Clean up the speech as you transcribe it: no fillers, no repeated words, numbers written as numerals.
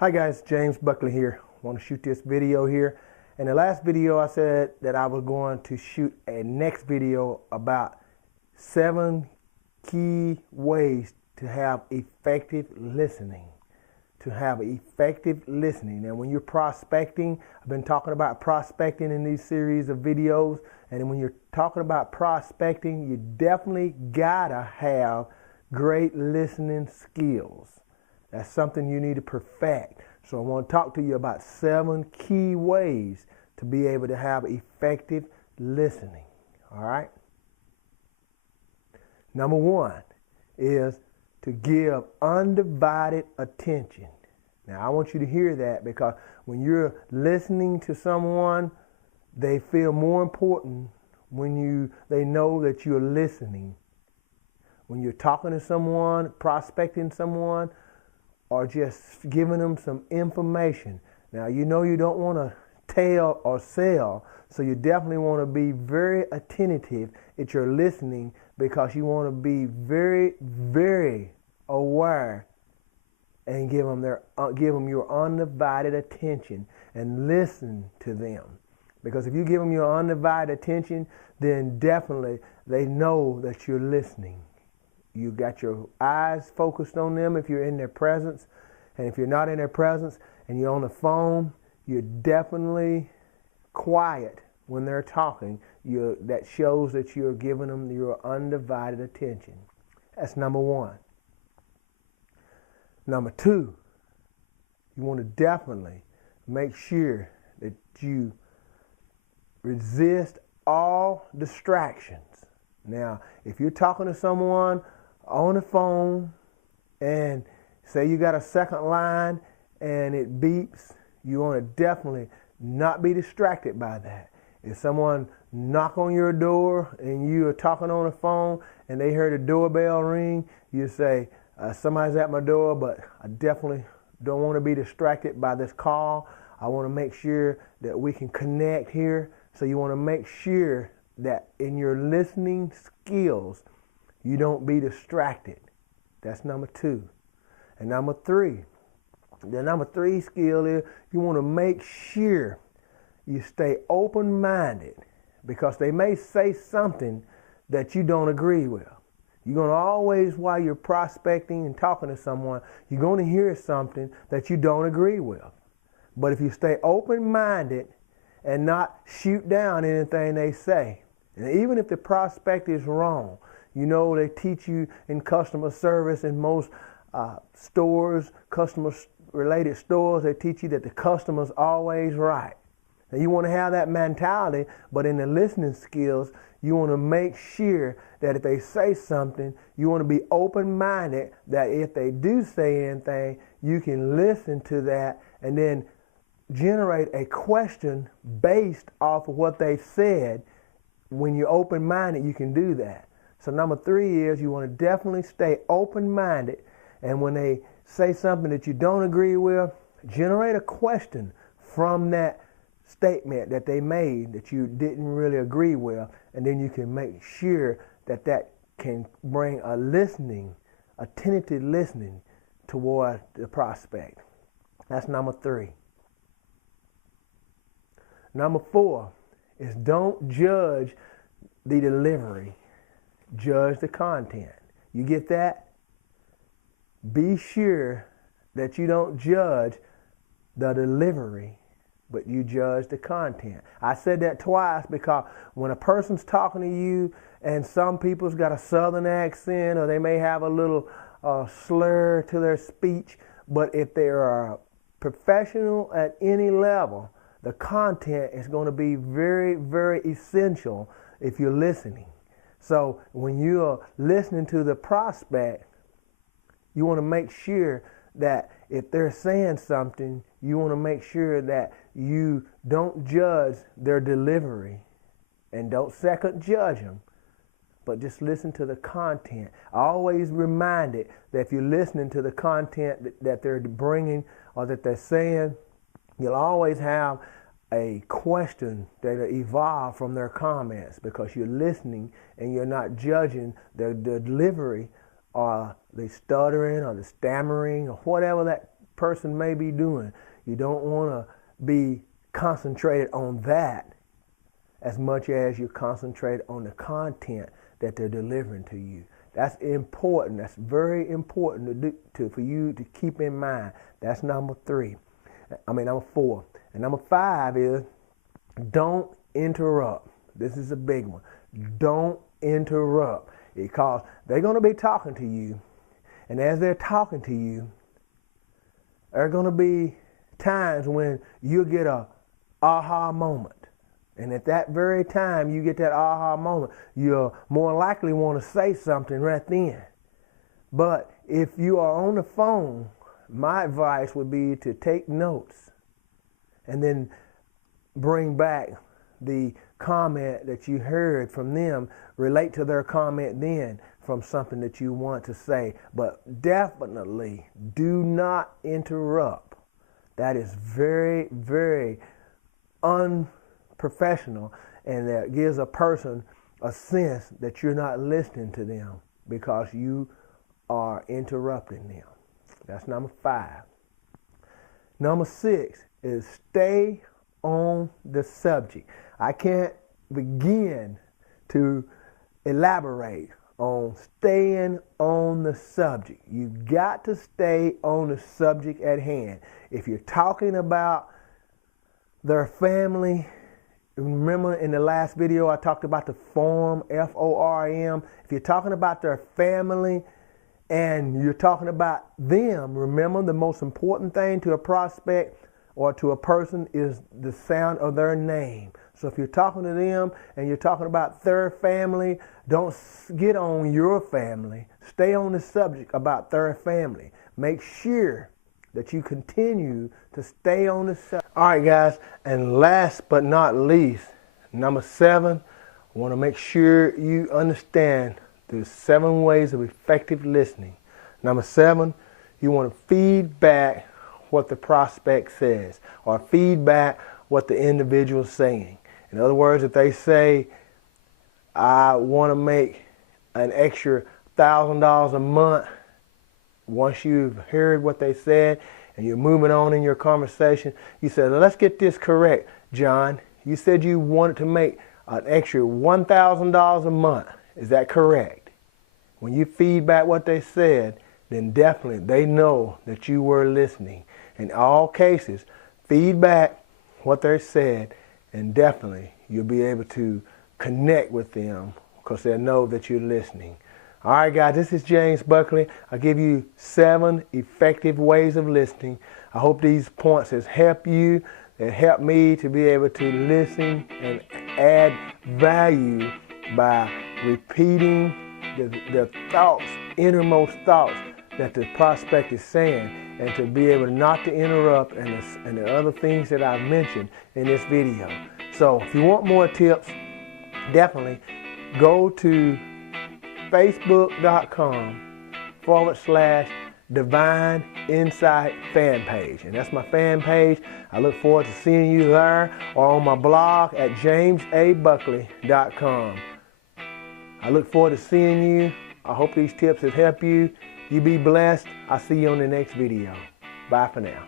Hi guys, James Buckley here. I want to shoot this video here. In the last video I said that I was going to shoot a next video about 7 key ways to have effective listening. And when you're prospecting, I've been talking about prospecting in these series of videos, and when you're talking about prospecting, you definitely gotta have great listening skills. That's something you need to perfect. So I want to talk to you about 7 key ways to be able to have effective listening. All right? Number 1 is to give undivided attention. Now I want you to hear that, because when you're listening to someone, they feel more important when they know that you're listening. When you're talking to someone, prospecting someone, or just giving them some information. Now, you know you don't want to tell or sell, so you definitely want to be very attentive at your listening, because you want to be very, very aware and give them your undivided attention and listen to them. Because if you give them your undivided attention, then definitely they know that you're listening. You got your eyes focused on them if you're in their presence. And if you're not in their presence and you're on the phone, you're definitely quiet when they're talking. That shows that you're giving them your undivided attention. That's number 1. Number 2, you want to definitely make sure that you resist all distractions. Now, if you're talking to someone on the phone and say you got a second line and it beeps, you want to definitely not be distracted by that. If someone knock on your door and you are talking on the phone and they heard the doorbell ring, you say, somebody's at my door, but I definitely don't want to be distracted by this call. I want to make sure that we can connect here. So you want to make sure that in your listening skills, you don't be distracted. That's number 2. And number 3, the number 3 skill is you want to make sure you stay open-minded, because they may say something that you don't agree with. You're going to always, while you're prospecting and talking to someone, you're going to hear something that you don't agree with. But if you stay open-minded and not shoot down anything they say, and even if the prospect is wrong, you know they teach you in customer service in most stores, customer-related stores, they teach you that the customer's always right. And you want to have that mentality, but in the listening skills, you want to make sure that if they say something, you want to be open-minded, that if they do say anything, you can listen to that and then generate a question based off of what they said. When you're open-minded, you can do that. So number 3 is you want to definitely stay open-minded, and when they say something that you don't agree with, generate a question from that statement that they made that you didn't really agree with, and then you can make sure that that can bring a attentive listening toward the prospect. That's number 3. Number 4 is don't judge the delivery, judge the content. You get that? Be sure that you don't judge the delivery, but you judge the content. I said that twice, because when a person's talking to you and some people's got a southern accent, or they may have a little slur to their speech, but if they are professional at any level, the content is going to be very, very essential if you're listening. So when you're listening to the prospect, you want to make sure that if they're saying something, you want to make sure that you don't judge their delivery and don't second judge them, but just listen to the content. Always reminded that if you're listening to the content that they're bringing or that they're saying, you'll always have a question that evolve from their comments, because you're listening and you're not judging their delivery or the stuttering or the stammering or whatever that person may be doing. You don't want to be concentrated on that as much as you're concentrated on the content that they're delivering to you. That's important. That's very important for you to keep in mind. That's number 4. And number 5 is don't interrupt. This is a big one. Don't interrupt, because they're going to be talking to you, and as they're talking to you, there are going to be times when you'll get a aha moment. And at that very time you get that aha moment, you'll more likely want to say something right then. But if you are on the phone, my advice would be to take notes and then bring back the comment that you heard from them, relate to their comment then from something that you want to say. But definitely do not interrupt. That is very, very unprofessional, and that gives a person a sense that you're not listening to them because you are interrupting them. That's number 5. Number 6 is stay on the subject. I can't begin to elaborate on staying on the subject. You've got to stay on the subject at hand. If you're talking about their family, remember in the last video I talked about the form, F-O-R-M. If you're talking about their family and you're talking about them, remember the most important thing to a prospect or to a person is the sound of their name. So if you're talking to them and you're talking about their family, don't get on your family. Stay on the subject about their family. Make sure that you continue to stay on the subject. All right, guys, and last but not least, number 7, I want to make sure you understand the 7 ways of effective listening. Number 7, you want to feed back what the prospect says or feedback what the individual is saying. In other words, if they say, I want to make an extra $1,000 a month, once you've heard what they said and you're moving on in your conversation, you said, let's get this correct, John. You said you wanted to make an extra $1,000 a month. Is that correct? When you feedback what they said, then definitely they know that you were listening. In all cases, feedback what they said, and definitely you'll be able to connect with them because they'll know that you're listening. All right, guys, this is James Buckley. I'll give you 7 effective ways of listening. I hope these points has helped you, that helped me to be able to listen and add value by repeating the thoughts, innermost thoughts that the prospect is saying, and to be able not to interrupt and the other things that I've mentioned in this video. So if you want more tips, definitely go to facebook.com/Divine Insight fan page. And that's my fan page. I look forward to seeing you there or on my blog at jamesabuckley.com. I look forward to seeing you. I hope these tips have helped you. You be blessed. I'll see you on the next video. Bye for now.